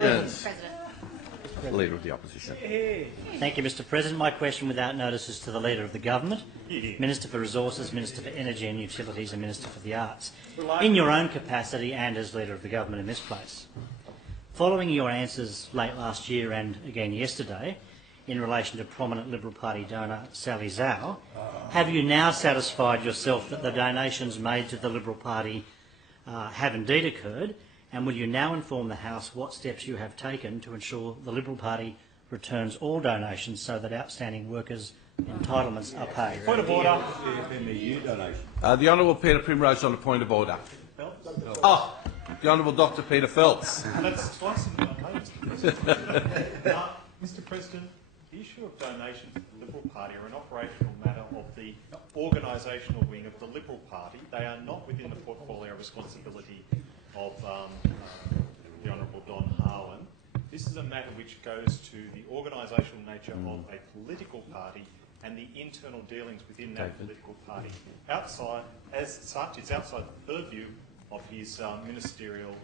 Yes. President. Leader of the Opposition. Thank you, Mr President. My question without notice is to the Leader of the Government, Minister for Resources, Minister for Energy and Utilities and Minister for the Arts. In your own capacity and as Leader of the Government in this place, following your answers late last year and again yesterday in relation to prominent Liberal Party donor Sally Zhao, have you now satisfied yourself that the donations made to the Liberal Party have indeed occurred? And will you now inform the House what steps you have taken to ensure the Liberal Party returns all donations so that outstanding workers' entitlements are paid? Point of order. The Honourable Peter Primrose on a point of order. Oh, the Honourable Dr. Peter Phelps. That's twice in one day, Mr. President, the issue of donations to the Liberal Party are an operational matter of the organisational wing of the Liberal Party. They are not within the portfolio responsibility of the Honourable Don Harlan. This is a matter which goes to the organisational nature of a political party and the internal dealings within that political party. Outside, as such, it's outside the purview of his ministerial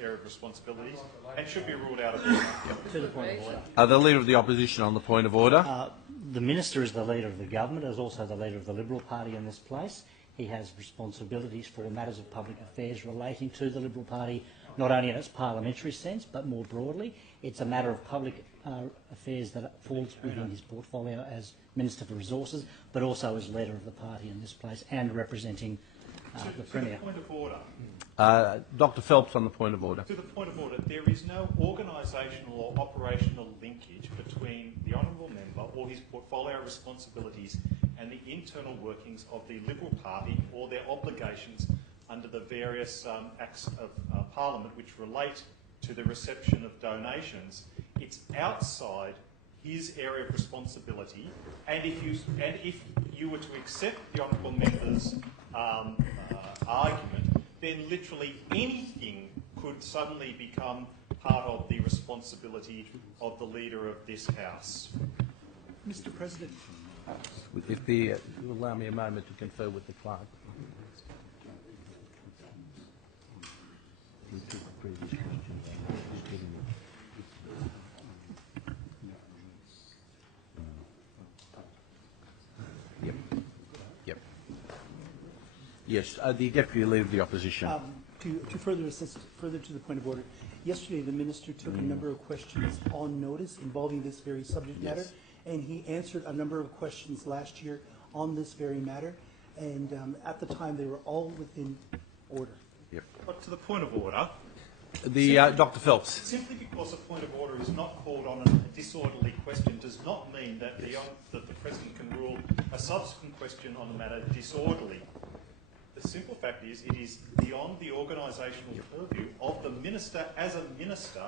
area of responsibilities and should be ruled out of order. To the point of order. The Leader of the Opposition on the point of order. The Minister is the Leader of the Government, is also the Leader of the Liberal Party in this place. He has responsibilities for matters of public affairs relating to the Liberal Party, not only in its parliamentary sense, but more broadly. It's a matter of public affairs that falls within his portfolio as Minister for Resources, but also as Leader of the party in this place and representing the Premier. To the point of order. Dr. Phelps on the point of order. To the point of order, there is no organisational or operational linkage between the honourable member or his portfolio responsibilities and the internal workings of the Liberal Party or their obligations under the various acts of Parliament which relate to the reception of donations. It's outside his area of responsibility, and if you were to accept the honourable member's argument, then literally anything could suddenly become part of the responsibility of the Leader of this House. Mr. President. If you allow me a moment to confer with the clerk. Yep. Yes, the Deputy Leader of the Opposition. To further assist, further to the point of order, yesterday the Minister took a number of questions on notice involving this very subject matter, and he answered a number of questions last year on this very matter, and at the time they were all within order. Yep. But to the point of order, Dr. Phelps. Simply because a point of order is not called on a disorderly question does not mean that the President can rule a subsequent question on the matter disorderly. The simple fact is it is beyond the organisational purview of the Minister as a Minister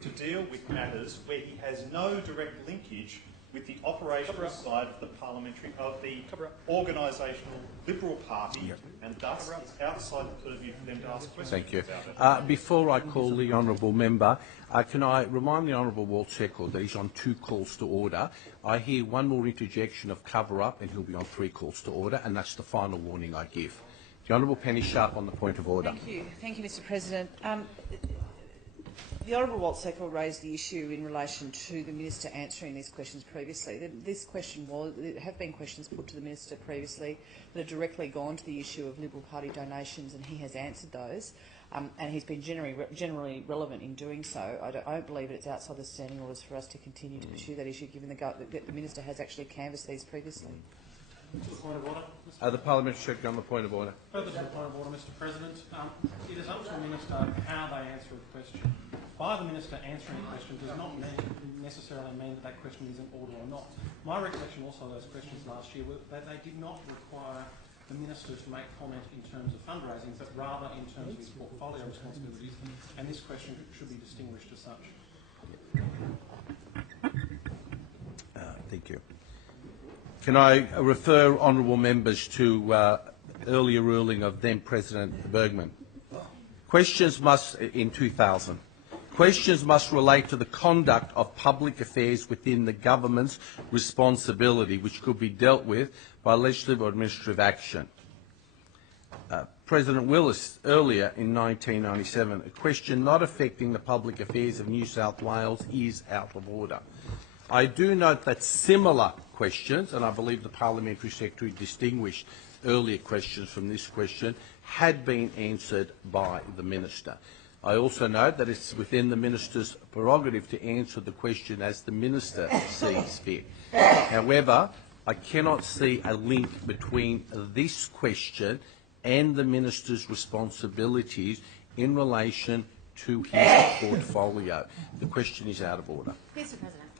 to deal with matters where he has no direct linkage with the operational side of the parliamentary, of the organisational Liberal Party, and thus it's outside the purview for them to ask questions. Thank you. About it. Before I call the Honourable Member, can I remind the Honourable Walt Secord that he's on 2 calls to order. I hear one more interjection of cover-up and he'll be on 3 calls to order, and that's the final warning I give. The Honourable Penny Sharp on the point of order. Thank you, Mr. President. The Honourable Walt Secord raised the issue in relation to the Minister answering these questions previously. This question there have been questions put to the Minister previously that have directly gone to the issue of Liberal Party donations, and he has answered those, and he's been generally relevant in doing so. I don't believe that it's outside the standing orders for us to continue to pursue that issue, given that the Minister has actually canvassed these previously. To the point of order. The Parliamentary Secretary on the point of order. Further to the point of order, Mr. President. It is up to the Minister how they answer a question. By the Minister answering a question does not necessarily mean that that question is in order or not. My recollection also of those questions last year were that they did not require the Minister to make comment in terms of fundraising, but rather in terms of his portfolio responsibilities, and this question should be distinguished as such. Thank you. Can I refer honourable members to earlier ruling of then President Bergman? Questions must, in 2000, questions must relate to the conduct of public affairs within the government's responsibility, which could be dealt with by legislative or administrative action. President Willis earlier in 1997, a question not affecting the public affairs of New South Wales is out of order. I do note that similar questions, and I believe the Parliamentary Secretary distinguished earlier questions from this question, had been answered by the Minister. I also note that it's within the Minister's prerogative to answer the question as the Minister sees fit. However, I cannot see a link between this question and the Minister's responsibilities in relation to his portfolio. The question is out of order. Mr. President.